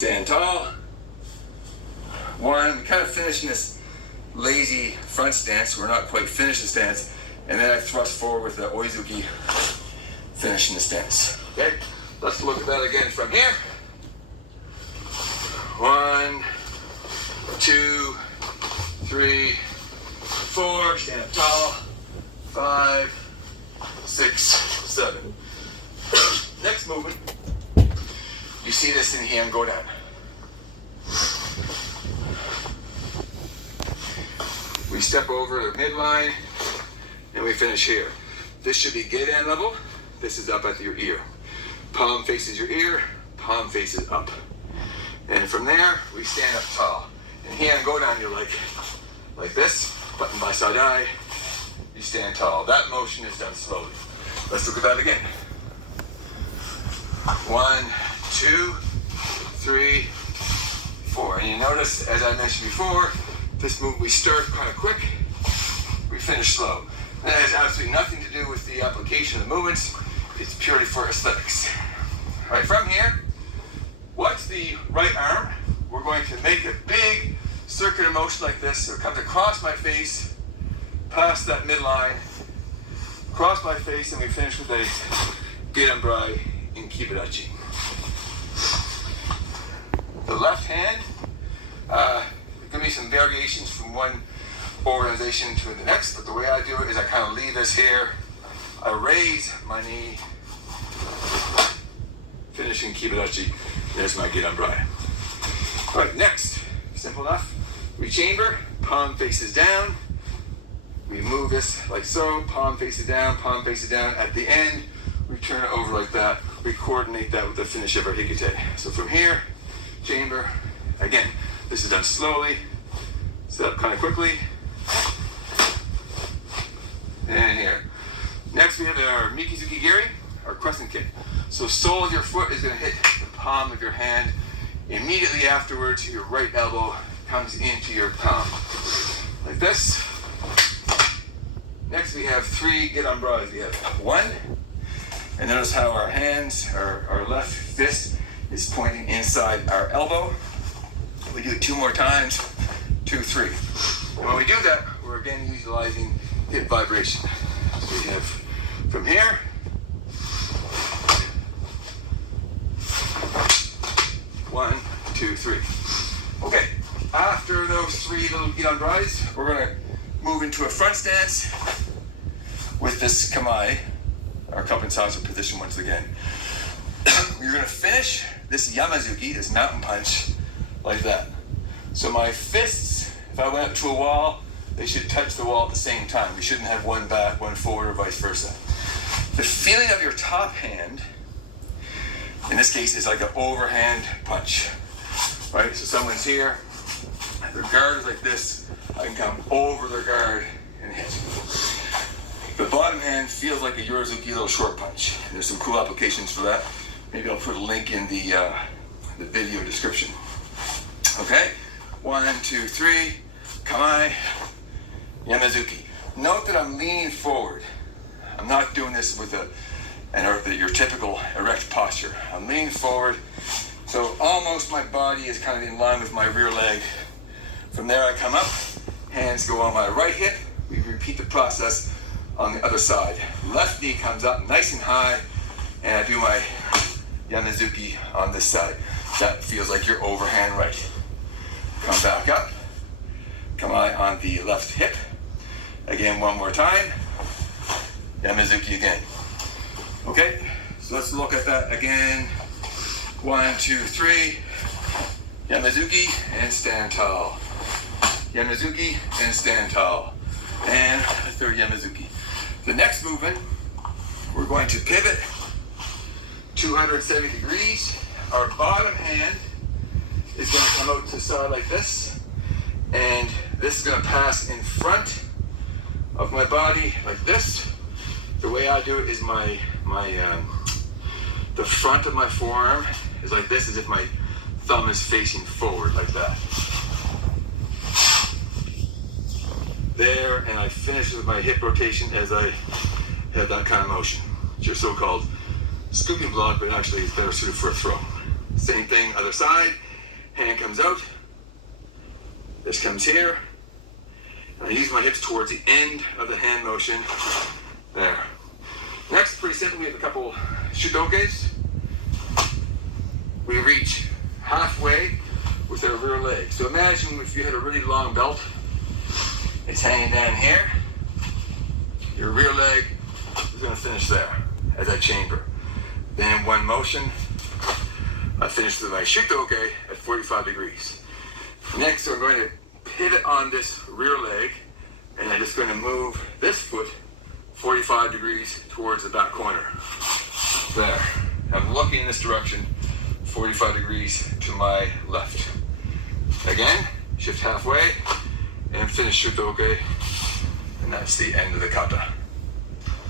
Stand tall. One, kind of finishing this lazy front stance. We're not quite finished the stance. And then I thrust forward with the oizuki, finishing the stance. Okay, let's look at that again from here. 1, 2, 3, 4. Stand up tall. 5, 6, 7. Next movement. You see this in here and go down. We step over the midline and we finish here. This should be gate-end level. This is up at your ear. Palm faces your ear, palm faces up. And from there, we stand up tall. And here and go down, you're like this, button by side eye. You stand tall. That motion is done slowly. Let's look at that again. 1, 2, 3, 4. And you notice, as I mentioned before, this move we start kind of quick, we finish slow. That has absolutely nothing to do with the application of the movements. It's purely for aesthetics. All right, from here, what's the right arm? We're going to make a big circular motion like this. So it comes across my face, past that midline, across my face, and we finish with a Gedanbrai in Kibarachi. The left hand, there can be some variations from one organization to the next, but the way I do it is I kind of leave this here. I raise my knee, finishing Kibarachi. There's my Gedanbrai. All right, next, simple enough. We chamber, palm faces down. We move this like so, palm faces down, palm faces down. At the end, we turn it over like that. We coordinate that with the finish of our hikite. So from here, chamber. Again, this is done slowly. Set up kind of quickly. And here. Next we have our Mikizuki Giri, our crescent kick. So sole of your foot is going to hit the palm of your hand. Immediately afterwards, your right elbow comes into your palm. Like this. Next we have 3 Gedanbrais. We have 1. And notice how our hands, our left fist is pointing inside our elbow. We do it 2 more times. 2, 3. And when we do that, we're again utilizing hip vibration. So we have from here, one, 2, 3. Okay, after those 3 little Gedanbrais, we're going to move into a front stance with this kamae, our cup and saucer position once again. You're going to finish this Yamazuki, this mountain punch, like that. So my fists, if I went up to a wall, they should touch the wall at the same time. We shouldn't have one back, one forward, or vice versa. The feeling of your top hand, in this case, is like an overhand punch, right? So someone's here, their guard is like this, I can come over their guard and hit. The bottom hand feels like a Yorozuki little short punch. And there's some cool applications for that. Maybe I'll put a link in the video description. Okay, 1, 2, 3, kamae, Yamazuki. Note that I'm leaning forward. I'm not doing this with your typical erect posture. I'm leaning forward, so almost my body is kind of in line with my rear leg. From there I come up, hands go on my right hip. We repeat the process on the other side. Left knee comes up nice and high, and I do my Yamazuki on this side. That feels like your overhand right. Come back up, kamae on the left hip. Again, one more time. Yamazuki again. Okay, so let's look at that again. 1, 2, 3. Yamazuki and stand tall. Yamazuki and stand tall. And the third Yamazuki. The next movement, we're going to pivot 270 degrees. Our bottom hand is going to come out to the side like this. And this is going to pass in front of my body like this. The way I do it is the front of my forearm is like this, as if my thumb is facing forward like that. There, and I finish with my hip rotation as I have that kind of motion. It's your so-called scooping block, but actually it's better suited for a throw. Same thing, other side. hand comes out, this comes here, and I use my hips towards the end of the hand motion, there. Next, pretty simple, we have a couple shutokes. We reach halfway with our rear leg. So imagine if you had a really long belt, it's hanging down here, your rear leg is going to finish there as I chamber. Then in one motion, I finish with my shutoke at 45 degrees. Next, we're going to pivot on this rear leg, and I'm just going to move this foot 45 degrees towards the back corner. There. I'm looking in this direction, 45 degrees to my left. Again, shift halfway, and finish shutoke, and that's the end of the kata.